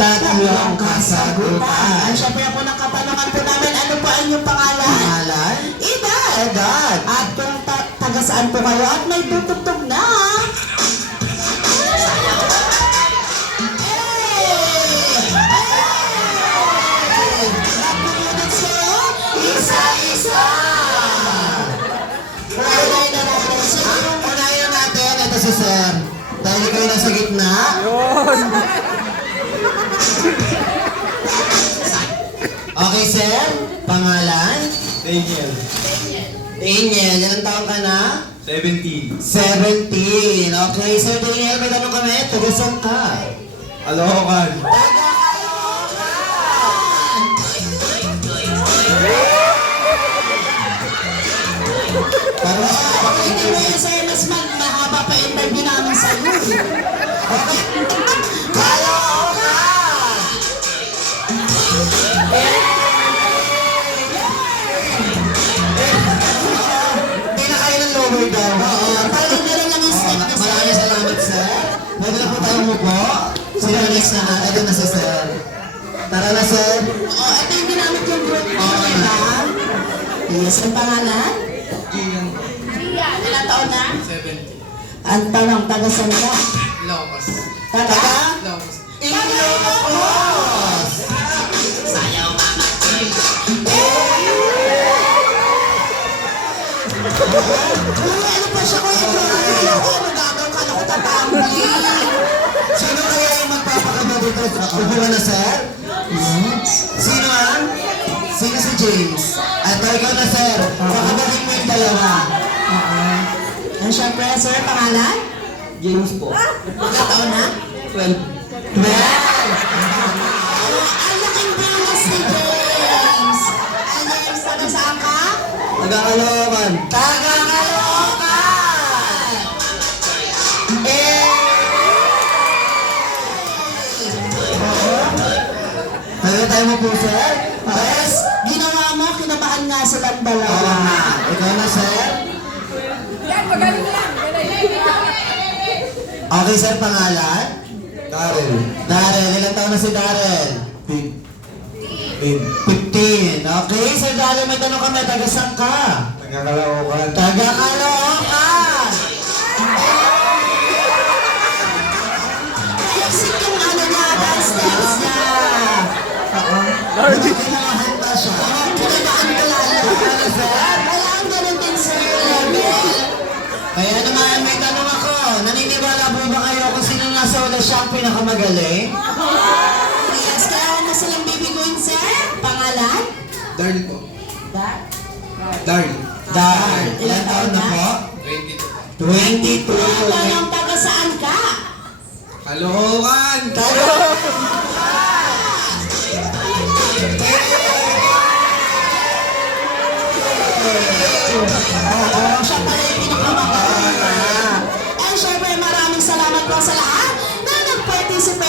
tatlong kasagutan. Ay, syempre po ng katanungan po namin, ano po ang inyong pangalan? Pangalan? Edad. Edad. At kung ta- taga saan po kayo at may tutugtog na. Isa-isa! Kulay na natin siya. Unahin natin, ito si Sir. Dahil ikaw yung nasa gitna. Okay, Sir. Pangalan? Daniel. Daniel. Ilang taon ka na? 17. 17. Okay, Sir Daniel, may tanong kami. Taga saan ka? Alokan. Taga hindi mo yung sir, mas mahaba pa interview namin sa iyo. Pwede na po tayong mupo. Sino ang next na? Ito na si sir. Tara na, sir. Oh, ito yung ginamit yung group mo, di ba? Yes, ang pangalan? Gian. Ilang taon na? 17. Ang tanong, taga saan ka? Locos. Taga? Locos. Ilocos! Uy, ano pa siya kuya Joey? Ako, nagagaw ka na ko tatambli. Sino kaya yung magpapakaba dito? Upo ka na, sir? Sino ang? Sino si James? At ikaw na, sir. Kakabalik mo yung dalawa. Ang syempre, sir, pangalan? James po. Ilang taon na? 12. Well, Ang laking bonus ni James. James, taga saan ka? Nagkakalaman. Tagakalokan! Tayo tayo mo po, sir? Yes, ginawa mo, kinabahan nga silang Oo dalawa. nga. Ikaw na, sir? Okay, sir, pangalan? Darrell. Darren. Ilang taon na si Darren? 15. Okay, sir Darren, may tanong kami. Taga saan ka? Nagkakalaukan. Taga Kaya naman, may tanong ako. Naniniwala po ba kayo kung sino nasa wala siya ang pinakamagaling? Yes, kaya na silang bibiguin, sir. Pangalan? Darl po. Dar. Darl. Dar. Ilang taon na po? 22. 22. Tanong taga saan ka? Kalokan. Okay,